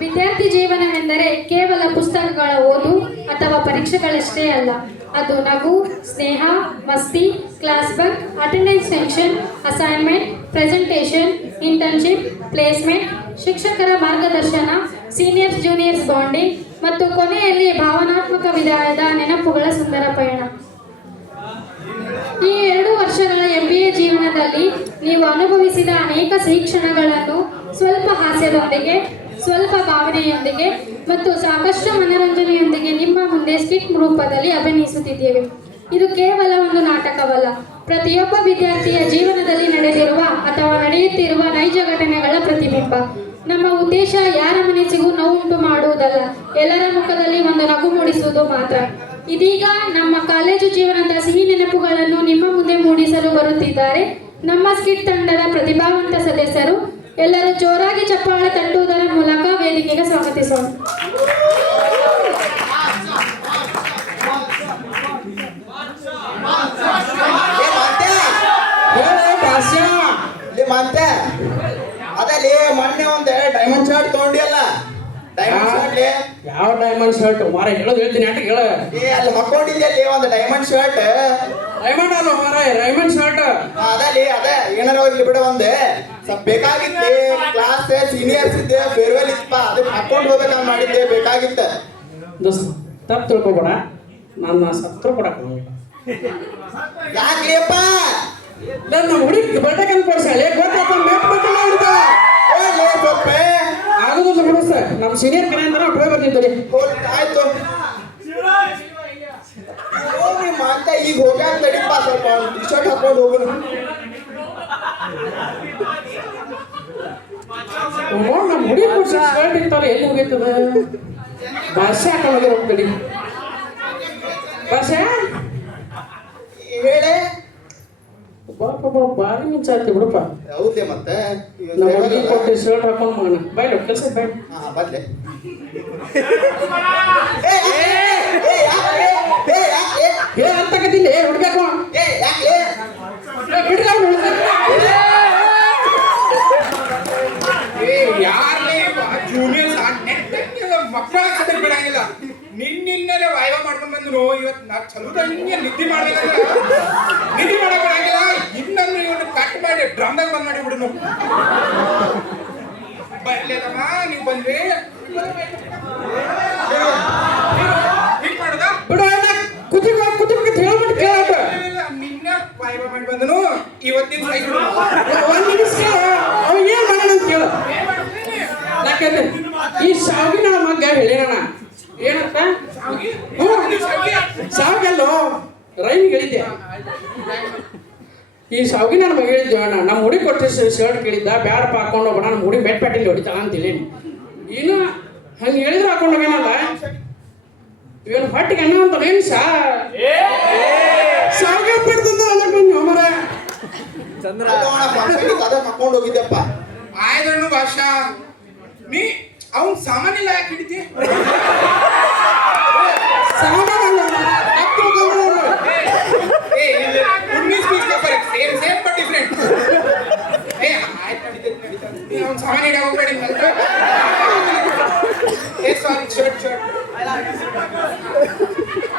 ವಿದ್ಯಾರ್ಥಿ ಜೀವನವೆಂದರೆ ಕೇವಲ ಪುಸ್ತಕಗಳ ಓದು ಅಥವಾ ಪರೀಕ್ಷೆಗಳಷ್ಟೇ ಅಲ್ಲ. ಅದು ನಗು, ಸ್ನೇಹ, ಮಸ್ತಿ, class work, attendance tension, assignment, presentation, internship, placement, ಶಿಕ್ಷಕರ ಮಾರ್ಗದರ್ಶನ, ಸೀನಿಯರ್ಸ್ ಜೂನಿಯರ್ಸ್ ಬಾಂಡಿಂಗ್ ಮತ್ತು ಕೊನೆಯಲ್ಲಿ ಭಾವನಾತ್ಮಕ ವಿದಾಯದ ನೆನಪುಗಳ ಸುಂದರ ಪಯಣ. ಈ 2 ವರ್ಷಗಳ MBA ಜೀವನದಲ್ಲಿ ನೀವು ಅನುಭವಿಸಿದ ಅನೇಕ ಸಿಹಿ ಕ್ಷಣಗಳನ್ನು ಸ್ವಲ್ಪ ಹಾಸ್ಯದೊಂದಿಗೆ, ಸ್ವಲ್ಪ ಭಾವನೆಯೊಂದಿಗೆ ಮತ್ತು ಸಾಕಷ್ಟು ಮನರಂಜನೆಯೊಂದಿಗೆ ನಿಮ್ಮ ಮುಂದೆ ಸ್ಕಿಟ್ ರೂಪದಲ್ಲಿ ಅಭಿನಯಿಸುತ್ತಿದ್ದೇವೆ. ಇದು ಕೇವಲ ಒಂದು ನಾಟಕವಲ್ಲ, ಪ್ರತಿಯೊಬ್ಬ ವಿದ್ಯಾರ್ಥಿಯ ಜೀವನದಲ್ಲಿ ನಡೆದಿರುವ ಅಥವಾ ನಡೆಯುತ್ತಿರುವ ನೈಜ ಘಟನೆಗಳ ಪ್ರತಿಬಿಂಬ. ನಮ್ಮ ಉದ್ದೇಶ ಯಾರ ಮನಸ್ಸಿಗೂ ನೋವುಂಟು ಮಾಡುವುದಲ್ಲ, ಎಲ್ಲರ ಮುಖದಲ್ಲಿ ಒಂದು ನಗು ಮೂಡಿಸುವುದು ಮಾತ್ರ. ಇದೀಗ ನಮ್ಮ ಕಾಲೇಜು ಜೀವನದ ಸಿಹಿ ನೆನಪುಗಳನ್ನು ನಿಮ್ಮ ಮುಂದೆ ಮೂಡಿಸಲು ಬರುತ್ತಿದ್ದಾರೆ ನಮ್ಮ ಸ್ಕಿಟ್ ತಂಡದ ಪ್ರತಿಭಾವಂತ ಸದಸ್ಯರು. ಎಲ್ಲರೂ ಜೋರಾಗಿ ಚಪ್ಪಾಳೆ ತಟ್ಟುವುದರ ಮೂಲಕ ವೇದಿಕೆಗೆ ಸ್ವಾಗತಿಸೋಣ. ಅದಲ್ಲಿ ಮೊನ್ನೆ ಒಂದು ಡೈಮಂಡ್ ಶರ್ಟ್ ತಗೊಂಡಿಯಲ್ಲ, ಡೈಮಂಡ್ ಶರ್ಟ್ ಯಾವ ಡೈಮಂಡ್ ಶರ್ಟ್ ಮಾರ ಹೇಳೋದು ಹೇಳ್ತೀನಿ ಆಟ ಹೇಳ. ಅಲ್ಲಿ ಹಾಕೊಂಡಿದ್ದಲ್ಲಿ ಒಂದು ಡೈಮಂಡ್ ಶರ್ಟ್. ಡೈಮಂಡ್ ಅಲ್ಲ ಮಾರ, ಡೈಮಂಡ್ ಶರ್ಟ್ ಅದಲ್ಲಿ ಅದೇ ಏನಾರ ಇಲ್ಲಿ ಬಿಡ ಒಂದು ಸ್ವಲ್ಪ ಬೇಕಾಗಿತ್ತು. ಕ್ಲಾಸ್ ಸೀನಿಯರ್ಸ್ ಇದ್ದೆ, ಫೇರ್ವೆಲ್ ಇತ್ತಪ್ಪ, ಅದಕ್ಕೆ ಹಾಕೊಂಡು ಹೋಗ್ಬೇಕಂತ ಮಾಡಿದ್ದೆ, ಬೇಕಾಗಿತ್ತ. ದೋಸ್ತ ತಪ್ಪು ತಿಳ್ಕೊಬೇಡ, ನನ್ನ ಸತ್ರು ಕೊಡಕ್ಕೆ ಹೋಗಿಲ್ಲ. ಯಾಕ್ಲಿಯಪ್ಪ ನನ್ನ ಹುಡುಗಿ ಬಟ್ಟೆ ಕೊಡ್ಸಾಳೆ ಗೊತ್ತಾಗ್ತ ಮೇಪ್ ಬೇಕಲ್ಲ ಇರ್ತಾವ ಆಗೋದಿಲ್ಲ ಬಿಡು ಸರ್. ನಮ್ಮ ಸೀನಿಯರ್ ಕಡೆ ಅಂದ್ರೆ ಹೊಟ್ಟೆ ಬರ್ತಿದ್ದೆ. ಆಯ್ತು ಮಾತ ಈಗ ಹೋಗ್ಯಾಕ ತಡಿಪ್ಪ, ಸ್ವಲ್ಪ ಟಿ ಶರ್ಟ್ ಹಾಕೊಂಡು ಹೋಗೋಣ. ನಮ್ಮ ಹುಡುಗಿ ಕೊಡ್ಸ ಶರ್ಟ್ ಇರ್ತಾವಲ್ಲ, ಎಲ್ಲಿ ಹೋಗೈತದ? ಭಾಷೆ ಹಾಕೊಂಡು ಹೋಗ್ತಡಿ. ಭಾಷೆ ಹೇಳೆ ಬಾರಿ ಮಿಂಚ ಆಗ್ತಿ ಬಿಡಪ್ಪ. ಹೌದೇ ಮತ್ತೆ ನಮ್ಮ ಹುಡುಗಿ ಕೊಟ್ಟು ಶರ್ಟ್ ಹಾಕೊಂಡು ಮಗನ ಬಾಯ್ ಕೆಲಸ ಬಾಯ್. ಬರ್ಲೆ ಅಂತಕತಿಲ್ಲ ಹುಡ್ಬೇಕು ಬಿಡ್ರ ಯಾರೇ ಜೂನಿಯರ್ಸ್ ಮಕ್ಕಳ ಕತೆ ಬಿಡಂಗಿಲ್ಲ. ನಿನ್ನೆಲೆ ವಾಯ್ವ ಮಾಡ್ಕೊಂಡ್ ಬಂದ್ರು. ಇವತ್ತು ನಾ ಚಲೋದ ಹಿಂಗೆ ನಿದ್ದೆ ಮಾಡಕ್ ಬಿಡಂಗಿಲ್ಲ. ಇನ್ನೊಂದು ಇವನು ಕಟ್ ಮಾಡಿ ಡ್ರಮ್ದಾಗ ಬಂದ್ ಮಾಡಿ ಬಿಡು. ಬರ್ಲೇದಮ್ಮ ನೀವು ಬಂದ್ರಿ ಹಿಂಗ್ ಮಾಡುದ ಬಿಡು ಕುತಿ ಹೇಳ್ಬಿಟ್ಟು ಕೇಳಾಟ. ನಿನ್ನ ವಾಯ್ವ ಮಾಡಿ ಬಂದನು ಇವತ್ತಿನ ಸೈಡ್ ಒಂದ್ ನಿಮಿಷ ಅವ ಏನ್ ಮಾಡೋಣ ಅಂತ ಕೇಳ. ಯಾಕಂದ್ರೆ ಈ ಸಾವಿನ ಮಗ್ಗ ಹೇಳಿರೋಣ ಏನಂತ ಸಾವಿಗೆಲ್ಲೋ ರೈನ್ ಹೇಳಿದ್ದೆ. ಈ ಸಾವಿಗೆ ನನ್ನ ಮಗ ಹೇಳಿದ್ದೆ ಅಣ್ಣ, ನಮ್ಮ ಹುಡುಗಿ ಕೊಟ್ಟು ಶರ್ಟ್ ಕೇಳಿದ್ದ, ಬ್ಯಾಡಪ್ಪ ಹಾಕೊಂಡು ಹೋಗೋಣ, ನಮ್ಮ ಹುಡುಗಿ ಬೆಟ್ ಪ್ಯಾಟಿಲಿ ಹೊಡಿತಾಳ ಅಂತೇಳಿ. ಇನ್ನು ಹಂಗೆ ಹೇಳಿದ್ರೆ ಹಾಕೊಂಡು ಹೋಗೋಣಲ್ಲ, ಇವನು ಹೊಟ್ಟಿಗೆ ಅನ್ನ ಅಂತ ಏನು ಸಾವಿಗೆ ಬಿಡ್ತಂದ ಮರ ಚಂದ್ರ ಹಾಕೊಂಡು ಹೋಗಿದ್ದೆಪ್ಪ. ಆಯ್ದಣ್ಣು ಭಾಷಾ ನೀ ಅವ್ನ್ ಸಾಮಾನ್ಯ ಯಾಕೆ ಹಿಡಿತಿ? Same but different. ಅವ್ನು ಸಾಮಾನ್ಯ ಹಿಡಿಯ ಹೋಗ್ಬೇಡಿ. ಸಾರಿ ಶರ್ಟ್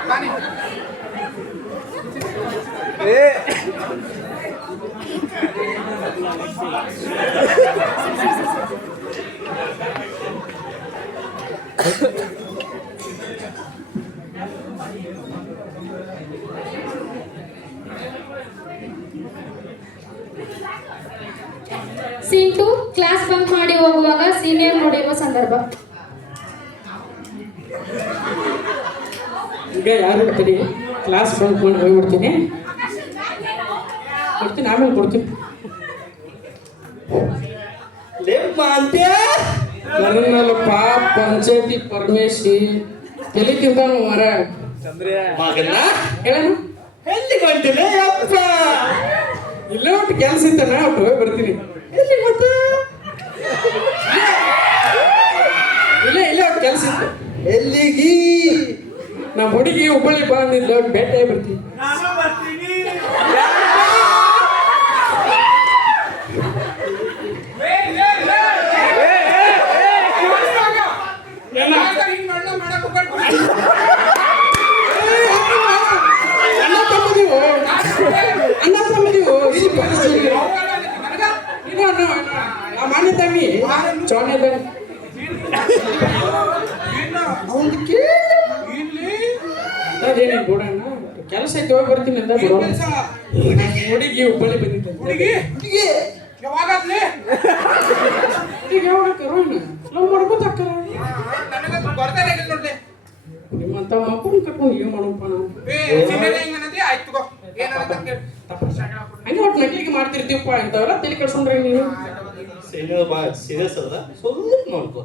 ಬನ್ನಿ. ಸೀನ್ 2 ಕ್ಲಾಸ್ ಬಂಕ್ ಮಾಡಿ ಹೋಗುವಾಗ ಸೀನಿಯರ್ ನೋಡಿರುವ ಸಂದರ್ಭ. ಈಗ ಯಾರು ಬಿಡ್ತೀನಿ, ಕ್ಲಾಸ್ ಬಂಕ್ ಮಾಡಿ ಹೋಗ್ಬಿಡ್ತೀನಿ, ಕೊಡ್ತೀನಿ, ಆಮೇಲೆ ಕೊಡ್ತೀನಿ. ನನ್ನಲ್ಲಪ್ಪ ಪಂಚಾಯತಿ ಪರಮೇಶಿ ತಲೆ ತಿಂತಾನ ಮರ ಮಗನ ಹೇಳನು ಎಲ್ಲಿ ಗಂಟಿಲ್ಲ ಅಪ್ಪ. ಇಲ್ಲೇ ಒಟ್ಟು ಕೆಲಸ ಇದ್ದಾನ, ಒಟ್ಟು ಹೋಗಿ ಬರ್ತೀನಿ. ಎಲ್ಲಿ ಮತ್ತೆ ಇಲ್ಲೇ ಒಟ್ಟು ಕೆಲಸ ಇತ್ತು. ಎಲ್ಲಿಗಿ? ನಮ್ಮ ಹುಡುಗಿ ಹುಬ್ಬಳ್ಳಿ ಬಂದಿಲ್ಲ, ಭೇಟಿ ಬರ್ತೀನಿ. ಬಿಡೋಣ ಕೆಲಸ ಐತಿ ಹೋಗಿ ಬರ್ತೀನಿ ಅಂತ ಏನ್ ಬಿಡೋಣ ಕೆಲ್ಸ? ಹುಡುಗಿ ಹುಬ್ಬಳ್ಳಿ ಬಂದಿದ್ದೆ ಹುಡುಗಿ ಯಾವಾಗಾದ್ಲೆ ಈಗ ಯಾವಾಗ ಕರೋಣ ನಾವು ಮಾಡ್ಕೋತ ಅಕ್ಕಾರ ನನಗ ಬರ್ತಾರೆ ನೋಡ್ದೆ ನಿಮ್ಮಂತ ಮಕ್ಕಳು ಕಟ್ಕೊಂಡು ಏನ್ ಮಾಡೋಪ್ಪ ನಾವು ಸಿನಿಮಾ ಹೆಂಗನದಿ ಆಯ್ತು ತಗೋ ಏನಾರ ಹಂಗೆ ಒಟ್ಟು ನಕಲಿಗೆ ಮಾಡ್ತಿರ್ತೀವಪ್ಪ ಇಂಥವೆಲ್ಲ ತಲೆ ಕೆಡ್ಸ್ಕೊಂಡ್ರೆ ನೀವು ಸೀರಿಯಸ್ ಅದ ಸ್ವಲ್ಪ ನೋಡ್ಕೋ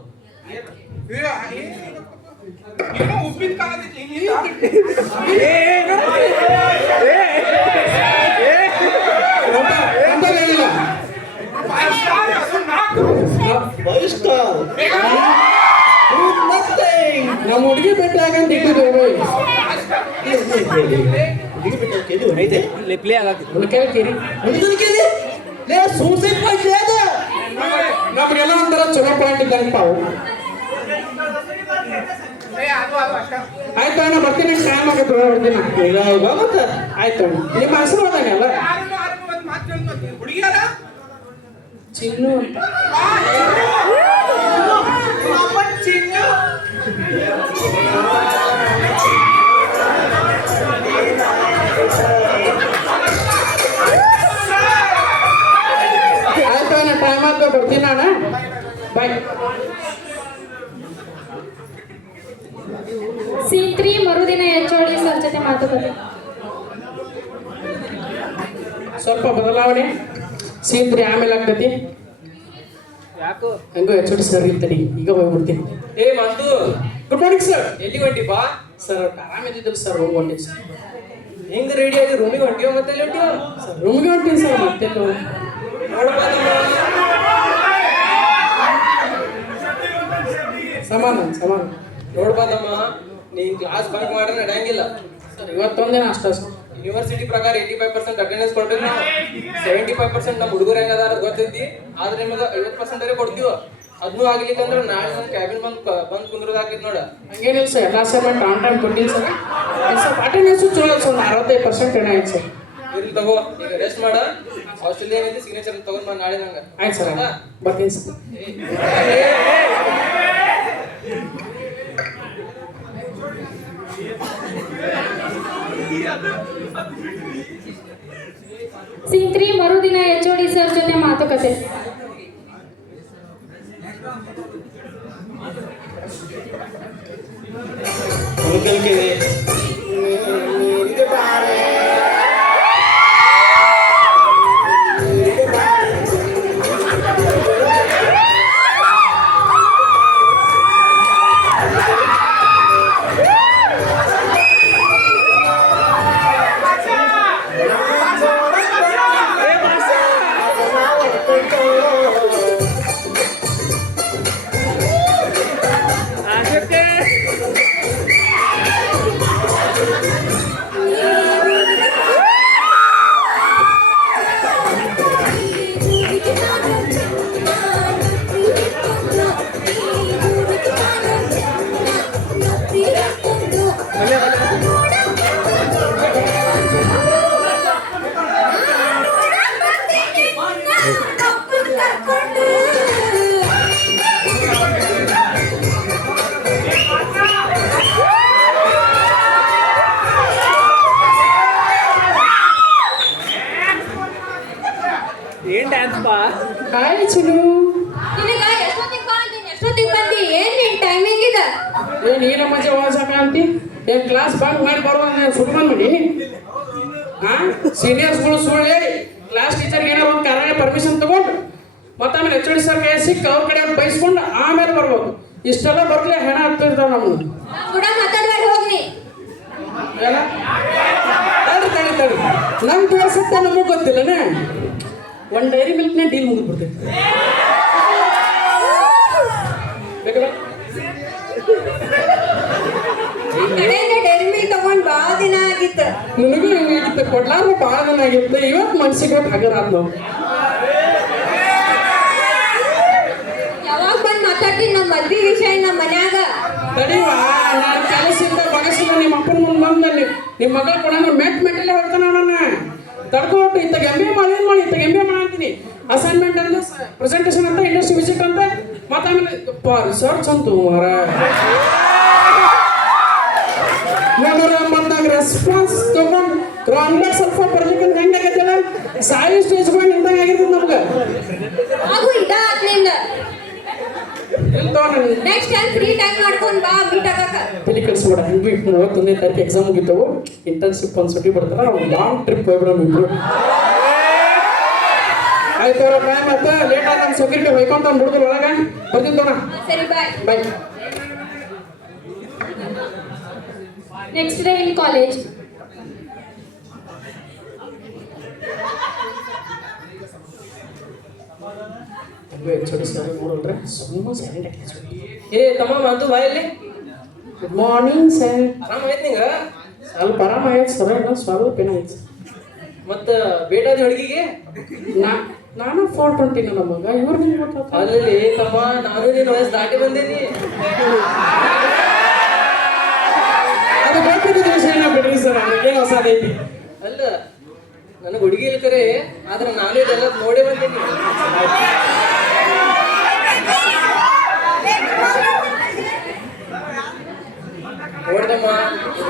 ಏನೋ ಉಪ್ಪಿನ ಕಾಲದ ಅಂತೇನಿಲ್ಲ ಫೈವ್ ಸ್ಟಾರ್ ನಮ್ಮ ಹುಡುಗಿ ಭೇಟಿ ಆಗಂತ ಇಟ್ಟಿದ್ದೇವೆ ಕೇಳ್ತೀರಿ ನಮ್ಗೆಲ್ಲ ಒಂಥರ ಚಲೋ ಪಾಯಿಂಟ್ ಇದ್ದಂಗೆ ಪಾವು ಅದು ಅಷ್ಟ ಆಯ್ತು ಅಣ್ಣ ಬರ್ತೀನಿ ಟೈಮ್ ಆಗತ್ತೆ ಬರ್ತೀನಿ ಆಯ್ತು ಅಣ್ಣ ನಿಮ್ಮ ಹೆಸರು ಹೋದಂಗಲ್ಲ ಒಂದು ಮಾತು ಕೇಳ್ತೀನಿ ಹುಡುಗಿಯಾರ ಚಿನ್ನು ಅಂತ ಆಯ್ತು ಅಣ್ಣ ಟೈಮ್ ಆದ ಬರ್ತೀನಿ ಅಣ್ಣ ಬಾಯ್ C3 ಮರುದಿನ HOD ಸರ್ ಜೊತೆ ಮಾತುಕತೆ. ಸ್ವಲ್ಪ ಬದಲಾವಣೆ C3 ಆಮೇಲೆ ಆಗ್ತೈತಿ ಯಾಕೋ ಹಂಗೋ HOD ಸರ್ ಇರ್ತಡಿ ಈಗ ಹೋಗ್ಬಿಡ್ತೀನಿ ಏ ಮಂದು ಗುಡ್ ಮಾರ್ನಿಂಗ್ ಸರ್ ಎಲ್ಲಿ ಹೊಂಟಿಪ್ಪ ಸರ್ ಆರಾಮಿದ್ದಿದ್ರು ಸರ್ ಹೋಗಿ ಹೊಂಟೀನಿ ಸರ್ ಹೆಂಗ್ ರೆಡಿ ಆಗಿ ರೂಮಿಗೆ ಹೊಂಟಿಯೋ ಮತ್ತೆ ಎಲ್ಲಿ ಹೊಂಟಿಯೋ ಸರ್ ರೂಮ್ಗೆ ಹೊಂಟೀನಿ ಸರ್ ಮತ್ತೆಲ್ಲೋ ನೋಡಪ್ಪ ಸಮಾನ ನೋಡ್ಬಾದಮ್ಮ ನೀನ್ ಕ್ಲಾಸ್ ಬಂಕ್ ಮಾಡ್ರೆ ನಡೆಯಂಗಿಲ್ಲ ಸರ್ ಇವತ್ತೊಂದಿನ ಅಷ್ಟ ಸರ್ ಯೂನಿವರ್ಸಿಟಿ ಪ್ರಕಾರ 85% ಅಟೆಂಡೆನ್ಸ್ ಕೊಡ್ಬೇಕು ನಾವು 75% ನಮ್ಮ ಹುಡುಗರು ಹೆಂಗದಾರ ಗೊತ್ತೈತಿ ಆದ್ರೆ ನಿಮಗೆ 50% ಕೊಡ್ತೀವ ಅದನ್ನೂ ಆಗ್ಲಿಲ್ಲ ಅಂದ್ರೆ ನಾಳೆ ನಮ್ಮ ಕ್ಯಾಬಿನ್ ಬಂದ್ ಕುಂದ್ರದಾಕೈತಿ ನೋಡ ಹಂಗೇನಿಲ್ಲ ಸರ್ ಎಲ್ಲ ಅಸೈನ್ಮೆಂಟ್ ಆನ್ ಟೈಮ್ ಕೊಟ್ಟಿನಿ ಸರ್ ಸರ್ ಅಟೆಂಡೆನ್ಸು ಚಲೋ ಸರ್ 65% ಏನೋ ಆಯ್ತು ಸರ್ ಇರ್ಲಿ ತಗೋ ಈಗ ರೆಸ್ಟ್ ಮಾಡ ಹಾಸ್ಟೆಲ್ ಏನೈತಿ ಸಿಗ್ನೇಚರ್ ತಗೊಂಡ್ ಬಾ ನಾಳೆ ನಂಗೆ ಆಯ್ತು ಸರ್ ಬರ್ತೀನಿ ಸರ್ C3 ಮರುದಿನ HOD ಸರ್ ಜೊತೆ ಮಾತುಕತೆ. ಏನ್ ಡ್ಯಾನ್ಸ್ ಬಾ ಹಾಯ್ ಚಿನ್ನು ನಿನಗ ಎಷ್ಟೊತ್ತಿಗೆ ಬಂದಿ ಏನ್ ನಿನ್ ಟೈಮಿಂಗ್ ಇದೆ ಏನು ಈ ನಮ್ಮ ವಾಸಕ ಅಂತಿ ಏನು ಕ್ಲಾಸ್ ಬಂಕ್ ಮಾಡಿ ಬರೋದು ಸುಟ್ಕೊಂಡ್ ಬಿಡಿ ಸೀನಿಯರ್ಸ್ಗಳು ಸುಳ್ಳು ಹೇಳಿ ಕ್ಲಾಸ್ ಟೀಚರ್ಗೆ ಏನೋ ಒಂದು ಕಾರಣ ಪರ್ಮಿಷನ್ ತಗೊಂಡು ಮತ್ತೆ ಆಮೇಲೆ HOD ಸರ್ ಕೈ ಸಿಕ್ಕ ಅವ್ರ ಕಡೆ ಬೈಸ್ಕೊಂಡು ಆಮೇಲೆ ಬರ್ಬೋದು ಇಷ್ಟೆಲ್ಲ ಬರ್ಲಿ ಹೆಣ ಹತ್ತಿರ್ತಾವ ನಮ್ಗೆ ಕೂಡ ಮಾತಾಡ್ಬೇಡ ಹೋಗ್ನಿ ಎಲ್ಲ ತಡಿ ನಮ್ಮ ತೋರ್ಸತ್ತ ನಮಗೆ ಗೊತ್ತಿಲ್ಲನೇ ಒಂದು ಡೈರಿ ಮಿಲ್ಕ್ನೇ ಡೀಲ್ ಮುಗಿದ್ಬಿಡ್ತೈತಿ ಬೇಕಲ್ಲ ಕಡೆಯಿಂದ ಡೈರಿ ಮಿಲ್ಕ್ ತಗೊಂಡ್ ಬಾಳ ದಿನ ಆಗಿತ್ತು ನನಗೂ ಹೆಂಗಾಗಿತ್ತು ಕೊಡ್ಲಾರ್ದು ಭಾಳ ದಿನ ಆಗಿತ್ತು ಇವತ್ತು ಮನ್ಸಿಗೆ ಗೊತ್ತು ಹಗರಾದ್ ನಾವು ಯಾವಾಗ ಬಂದ್ ಮಾತಾಡ್ತೀನಿ ನಮ್ಮ ಮದ್ವಿ ವಿಷಯ ನಮ್ಮ ಮನ್ಯಾಗ ತಡಿವಾ ನಾನು ಕೆಲಸದಿಂದ ಬಗಸಿಲ್ಲ ನಿಮ್ಮ ಅಪ್ಪನ ಮುಂದೆ ಬಂದಲ್ಲಿ ನಿಮ್ಮ ಮಗಳ ಕೂಡ ಮೆಟ್ಟಲೆ ಹೊಡ್ತಾನ ನನ್ನ ತಡ್ಕೊಟ್ಟು ಇತ್ತಾಗ MBA ಮಾಡಿ ಇತ್ತಾಗ MBA ಅಂತೀನಿ ಅಸೈನ್ಮೆಂಟ್ ಅಂದ್ರೆ ಪ್ರೆಸೆಂಟೇಷನ್ ಅಂತ ಇಂಡಸ್ಟ್ರಿ ವಿಸಿಟ್ ಅಂತ ಮತ್ತೆ ಆಮೇಲೆ ರಿಸರ್ಚ್ ಅಂತು ಮಾರ 386 ರೆಸ್ಪಾನ್ಸ್ ತಗೊಂಡ್ ಗ್ರೌಂಡ್ ಸ್ವಲ್ಪ ಬರ್ಲಿಕ್ಕೆ ಹೆಂಗಾಗತ್ತಲ್ಲ ಸಾಯಿ ಸ್ಟೇಜ್ ಮೇಲೆ ನಿಂತಂಗ ಆಗಿರ್ತದೆ ನಮ್ಗೆ ಹಾಗೂ ಇದಾತ್ ನಿಂದ ಎಲ್ಲಿ ನೆಕ್ಸ್ಟ್ ಟೈಮ್ ಫ್ರೀ ಟೈಮ್ ಮಾಡ್ಕೊಂಡ್ ಬಾ ಮೀಟ್ ಆಗಕ. ತಲೆ ಕೆಡಿಸ್ಬೇಡ. ಹೆಂಗೂ 31ನೇ ತಾರೀಕು ಎಕ್ಸಾಮ್ ಮುಗಿತಾವು, ಇಂಟರ್ನ್ಶಿಪ್ ಒಂದು ಸುಟ್ಟಿ ಬರ್ತಾರ, ನಾವು ಲಾಂಗ್ ಟ್ರಿಪ್ ಹೋಗ್ಬಿಡೋಣ ಇಬ್ರು. ಆಯ್ತು ಅವ್ರ ಟೈಮ್ ಆಯ್ತು, ಲೇಟ್ ಆದ ನಮ್ಮ ಸೆಕ್ಯೂರಿಟಿ ಹೊಯ್ಕೊಂತ ಅವ್ನು ಬಿಡುದಿಲ್ಲ ಒಳಗ ಬರ್ತಿದ್ದೋಣ. ಸರಿ ಬಾಯ್. ಬಾಯ್. Next day in college. ಏ ತಮ್ಮ ಮಾತು ಬಾಯಲ್ಲಿ. Good morning sir. ಆರಾಮ ಐತ್ ನಿಂಗ? ಸ್ವಲ್ಪ ಆರಾಮ ಆಗೈತೆ ಸರ್, ಇನ್ನೂ ಸ್ವಲ್ಪ ಏನಾಯ್ತು. ಮತ್ತ ಬೇಟಾದ ಹುಡುಗಿಗೆ ನಾನು 420 ನನ್ನ ಮಗ, ಇವ್ರು ನಿಮ್ಗೆ ಗೊತ್ತಾಗ್ತದೆ. ಅಲ್ಲಿ ತಮ್ಮ ನಾನು ನಿನ್ನ ವಯಸ್ಸು ದಾಟಿ ಬಂದೀನಿ. ಅದು ಗೊತ್ತಿದ್ದ ವಿಷಯ ಬಿಡ್ರಿ ಸರ್, ಏನು ಹೊಸದೈತಿ. ಅಲ್ಲ ನನಗೆ ಹುಡುಗಿ ಇಲ್ಲ ಕರೆ, ಆದ್ರೆ ನಾನು ಇದೆಲ್ಲ ನೋಡೇ ಬಂದೀನಿ. ನೋಡ್ದಮ್ಮ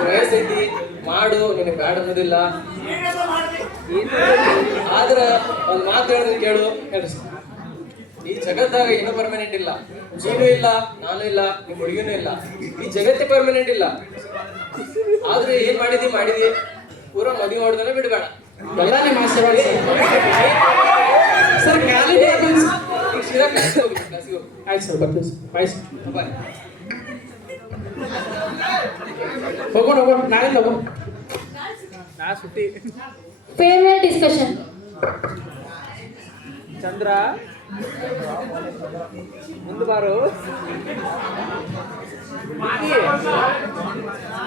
ವಯಸ್ಸೈತಿ, ಮಾಡು, ನಿನಗೆ ಬ್ಯಾಡ ಅನ್ನೋದಿಲ್ಲ. ಆದ್ರ ಒಂದ್ ಮಾತು ಹೇಳಿದ್ರೆ ಕೇಳು. ಈ ಜಗತ್ತಾಗ ಏನೂ ಪರ್ಮನೆಂಟ್ ಇಲ್ಲ. ನೀನು ಇಲ್ಲ, ನಾನು ಇಲ್ಲ, ನಿಮ್ ಹುಡುಗಿನೂ ಇಲ್ಲ. ಈ ಜಗತ್ತೇ ಪರ್ಮನೆಂಟ್ ಇಲ್ಲ. ಆದ್ರೆ ಏನ್ ಮಾಡಿದಿ ಪೂರ ಮದುವೆ ಹೊಡೆದನೆ ಬಿಡ್ಬೇಡ. ಎಲ್ಲ ನಿಮ್ಮ ಆಶೀರ್ವಾದ ಸರ್. ಖಾಲಿ ಈಗ ಸೀದಾ ಕ್ಲಾಸಿಗೆ ಹೋಗಿ. ಆಯ್ತು ಸರ್, ಬರ್ತೀವಿ ಸರ್. Bye sir. ಬಾಯ್. ಹೋಗೋಣ ನಾಳೆ ಹೋಗೋಣ. Farewell discussion. ಚಂದ್ರ ಮುಂದೆ ಬಾರು.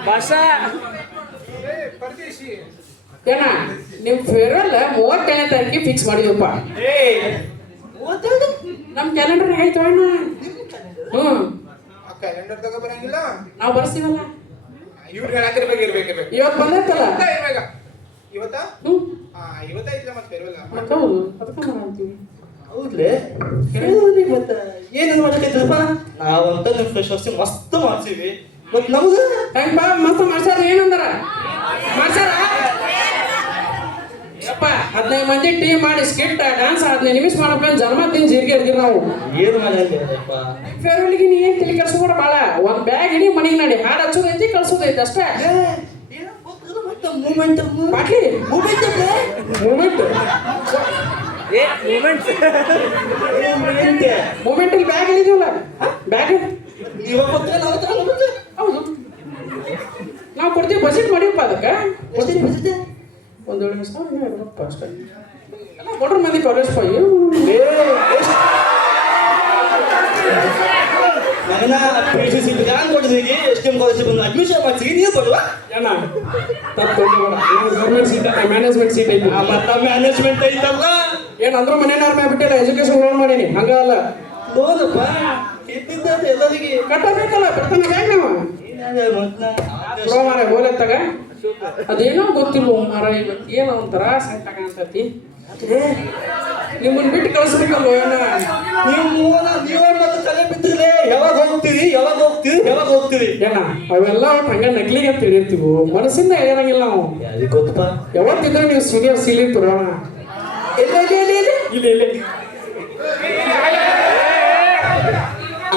ಭಾಷಾ ಪರದೇಶಿ ಏನ ನಿಮ್ ಫೇರ್ವೆಲ್ 31ನೇ ತಾರೀಕಿಗೆ ಫಿಕ್ಸ್ ಮಾಡಿದ್ವಪ್ಪ. ನಮ್ ಕ್ಯಾಲೆಂಡರ್ ಆಯ್ತು ಅಣ್ಣ. ಆ ಕ್ಯಾಲೆಂಡರ್ ತಗೋ ಬರಂಗಿಲ್ಲ. ನಾವು ಬರ್ಸ್ತೀವಲ್ಲ, ಇವ್ರು ಹೇಳತ್ತಿರ್ಬೇಕು. ಇವತ್ತು ಬಂದೈತಲ್ಲ. ಇವತ್ತ ಹ್ಮ್ ಇವತ್ತೈತಿಲ್ಲ ಮತ್ತೆ ಫೇರ್ವೆಲ್. ಮತ್ತೆ ಹೌದು, ಅದಕ್ಕೆ ನಾವು ಅಂತೀವಿ. ಹೌದ್ಲೆ ಮತ್ತೆ ಏನೇನು ಮಾಡಕೈತಪ್ಪ. ನಾವಂತ ನಿಮ್ಮ ಫ್ರೆಶರ್ಸ್ ಮಸ್ತ್ ಮಾಡ್ತೀವಿ, ಮತ್ ನಮ್ಗ ಹೆಂಗ್ ಬಾ ಮಸ್ತ್ ಮಾಡ್ಸಾರ. ಏನಂದಾರ ಮಾಡ್ಸಾರ ಯಪ್ಪ, 15 ಮಂದಿ ಟೀಮ್ ಮಾಡಿ ಸ್ಕಿಟ್ ಡ್ಯಾನ್ಸ್ 15 ನಿಮಿಷ ಮಾಡ್ಕೊಂಡು ಜನ್ಮದಿನ ಜೀರಿಗೆ ಹಿಡ್ದಿರಿ ನಾವು. ಏನು ಮಾಡಂಗಿಲ್ಲಪ್ಪ. ಫೇರ್ವೆಲ್ಗೆ ನೀ ಏನ್ ತಲೆ ಕೆಡ್ಸ್ಕೊಬೇಡ. ಬಾಳ ಒಂದ್ ಬ್ಯಾಗ್ ಇಡೀ ಮನೆಗೆ ನಡಿ, ಹಾಡು ಹಚ್ಚೋದೈತಿ ಕಳ್ಸೋದೈತಿ ಅಷ್ಟೇ. ಮೂಮೆಂಟ್ ಬಾಟ್ಲಿ ಮೂಮೆಂಟ್ ಮೂಮೆಂಟ್ ಇಲ್ಲಿ ಬ್ಯಾಗ್ ಇಳಿದೀವಲ್ಲ, ಬ್ಯಾಗ್ ನೀವ ಕೊಟ್ಟರೆ ನಾವು ತಗೊಂಡ್ಬಿಟ್ಟೆ. ಹೌದು, ನಾವು ಕೊಡ್ತೀವಿ. ಬಜೆಟ್ ಮಾಡಿವಪ್ಪ ಅದಕ್ಕೆ. ಒಂದು 7,000 ಇರಬೇಕು ಅಷ್ಟೇ. ಎಲ್ಲ ಕೊಡ್ರ ಮಂದಿ ಕಾಲೇಜ್ ಪೈ ನನ್ನ PCC ಗ್ರಾಂಡ್ ಕೊಟ್ಟಿದ್ದೀವಿ. STM ಕಾಲೇಜ್ ಬಂದು ಅಡ್ಮಿಷನ್ ಮಾಡ್ತೀವಿ, ನೀವು ಕೊಡುವ ಏನ ತಪ್ಪು ಬೇಡ. ನಾನು ಗೌರ್ಮೆಂಟ್ ಸೀಟ್ ಮ್ಯಾನೇಜ್ಮೆಂಟ್ ಸೀಟ್ ಐತಿ. ಮತ್ತ ಮ್ಯಾನೇಜ್ಮೆಂಟ್ ಐತಲ್ಲ. ಏನಂದ್ರೂ ಮನೇನಾರ ಮ್ಯಾಗ ಬಿಟ್ಟಿಲ್ಲ, ಎಜುಕೇಶನ್ ಲೋನ್ ಮಾಡೀನಿ. ಹಂಗಲ್ಲ ನೋಡಪ್ಪ, ಇದ್ದಿದ್ದ ಎಲ್ಲರಿಗೆ ಕಟ್ಟಬೇಕಲ್ಲ, ಬಿಡ್ತಾನೆ ಬ್ಯಾಗ್ ನಾವು ಮಾರ ಹೋಲತ್ತಾಗ. ಅದೇನೋ ಗೊತ್ತಿಲ್ಲ ಮಾರ, ಇವತ್ತು ಏನೋ ಒಂಥರ ಸಂತಾಗ ಅಂತತಿ. ನಿಮ್ಮನ್ನ ಬಿಟ್ಟು ಕಳಿಸ್ಬೇಕಲ್ಲ ಏನ. ನೀವು ಮತ್ತೆ ತಲೆ ಬಿದ್ದಿರಲೇ, ಯಾವಾಗ ಹೋಗ್ತೀವಿ ಏನ ಅವೆಲ್ಲ ಹಂಗ ನಗ್ಲಿಗೆ ಅಂತ ಹೇಳಿರ್ತೀವಿ, ಮನಸ್ಸಿಂದ ಹೇಳಿರಂಗಿಲ್ಲ ನಾವು. ಯಾರಿಗೆ ಗೊತ್ತಪ್ಪ. ಯಾವತ್ತಿದ್ರೆ ನೀವು ಸೀನಿಯರ್ ಸೀಲಿ ತುರೋಣ. ಇಲ್ಲ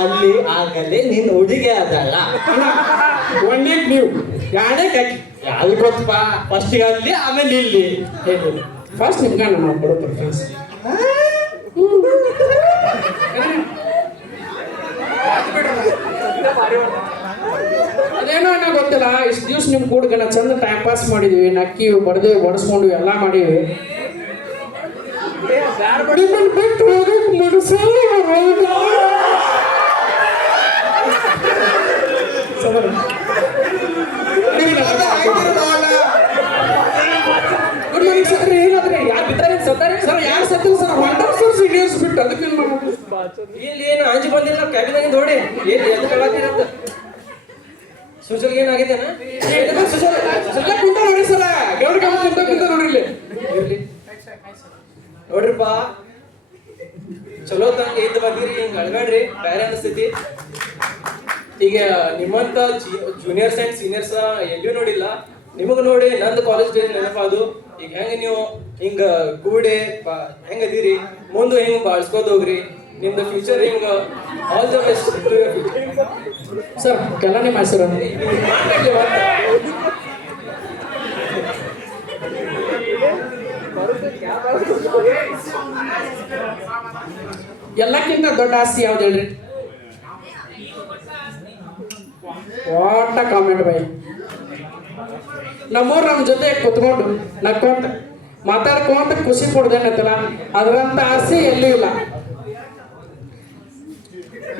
ಅಲ್ಲಿ ಆಗಲೇ ನೀನು ಹುಡುಗಿ ಅದಲ್ಲ. ಒಂದೇ ನೀವು ಯಾರೇ ಕಾಕಿ ಯಾರಿಗೆ ಗೊತ್ತಪ್ಪ. ಫಸ್ಟಿಗೆ ಅಲ್ಲಿ, ಆಮೇಲೆ ಇಲ್ಲಿ. ಫಸ್ಟ್ ನಿಮ್ಗೆ ನಾವು ಕೊಡ್ತೀವಿ ಫ್ರೆಂಡ್ಸ್. ಅದೇನೋ ಅನ್ನೋ ಗೊತ್ತಿಲ್ಲ. ಇಷ್ಟು ದಿವ್ಸ ನಿಮ್ ಕೂಡ್ಗೆಲ್ಲ ಚಂದ ಟೈಮ್ ಪಾಸ್ ಮಾಡಿದ್ವಿ, ನಕ್ಕಿವಿ, ಬಡ್ದೇವಿ, ಬಡಿಸ್ಕೊಂಡ್ವಿ, ಎಲ್ಲ ಮಾಡೀವಿ. ಬಿಟ್ಟು ಹೋಗಕ್ ಮನಸ್ಸೇ ಗುಡ್ ಮಾರ್ನಿಂಗ್ ಸರ್. ಏನಾದ್ರೆ ಯಾರು ಬಿಟ್ಟಾರೆ ಸರ್? ಯಾರು ಸತ್ತಿಲ್ಲ ಸರ್? ವಂಡರ್ ಸರ್ ಸೀನಿಯರ್ಸ್ ಬಿಟ್ಟು ಅದಕ್ಕೆ ಇಲ್ಲಿ ಏನು ಅಂಜಿ ಬಂದಿಲ್ಲ ಕ್ಯಾಬಿನಾಗ ನೋಡಿ ಏನ್ ಎದಕ್ಕೆ ಹೇಳತ್ತೀರಂತ. ಸುಜಲ್ಗೆ ಏನಾಗಿದ್ದೇನ? ಸುಜಲ ಕುಂತ ನೋಡಿ ಸರ, ಗೌಡ್ರ ಕುಂತ ನೋಡ್ರಿ ಇಲ್ಲಿ. ನೋಡ್ರಿಪ್ಪ, ಚಲೋ ತಂಗ ಇದ್ದು ಬಂದಿರಿ, ಹಿಂಗ ಅಳ್ಬೇಡ್ರಿ, ಬೇರೆ ಅನಿಸ್ತೈತಿ. ಈಗ ನಿಮ್ಮಂತ ಜೂನಿಯರ್ಸ್ ಅಂಡ್ ಸೀನಿಯರ್ಸ್ ಎಲ್ಲಿಯೂ ನೋಡಿಲ್ಲ. ನಿಮಗ್ ನೋಡಿ ನಂದು ಕಾಲೇಜ್ ಡೇಸ್ ನೆನಪಾದು. ಈಗ ಹೆಂಗ ನೀವು ಹಿಂಗ ಕೂಡೆ ಹೆಂಗ ಅದೀರಿ, ಮುಂದೆ ಹಿಂಗ ಬಾಳ್ಸ್ಕೋದ್ ಹೋಗ್ರಿ. ನಿಮ್ದು ಫ್ಯೂಚರ್ ಹಿಂಗ ಆಲ್ ದ ಬೆಸ್ಟ್. ಸರ್ ಕೆಲ ನಿಮ್ಮ ಹೆಸರು ಮಾತಾಡ್ಲಿ ಎಲ್ಲಕ್ಕಿಂತ ದೊಡ್ಡ ಆಸ್ತಿ ಯಾವ್ದು ಹೇಳ್ರಿ? ವಾಟ ಕಾಮೆಂಟ್ ಬೈ. ನಮ್ಮವ್ರು ನಮ್ಮ ಜೊತೆ ಕುತ್ಕೊಂಡು ನಕ್ಕೊಂತ ಮಾತಾಡ್ಕೊಂತ ಖುಷಿ ಪಡ್ದೇನತ್ತಲ್ಲ, ಅದರಂತ ಆಸೆ ಎಲ್ಲೂ ಇಲ್ಲ.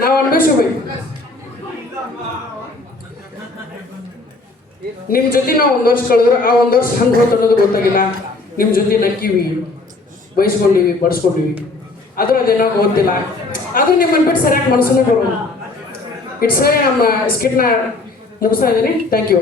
ನಾವು ಅನ್ಬೇಕು ಬೈ, ನಿಮ್ಮ ಜೊತೆ ನಾವು 1 ವರ್ಷ ಕಳೆದ್ರು ಆ 1 ವರ್ಷ ಹಂಗೆ ಹೋತ ಅನ್ನೋದು ಗೊತ್ತಾಗಿಲ್ಲ. ನಿಮ್ಮ ಜೊತೆ ನಕ್ಕಿವಿ, ಬಯಸ್ಕೊಂಡಿವಿ, ಬಡಿಸ್ಕೊಂಡಿವಿ, ಆದ್ರೂ ಅದೇನೋ ಗೊತ್ತಿಲ್ಲ. ಆದ್ರೂ ನಿಮ್ಮನ್ನು ಬಿಟ್ಟು ಸರಿಯಾಗಿ ಮನಸ್ಸನ್ನು ಬರೋದು. ಇಟ್ಸ್ ನಮ್ಮ ಸ್ಕಿಟ್ನ ಮುಗಿಸ್ತಾ ಇದ್ದೀನಿ. Thank you.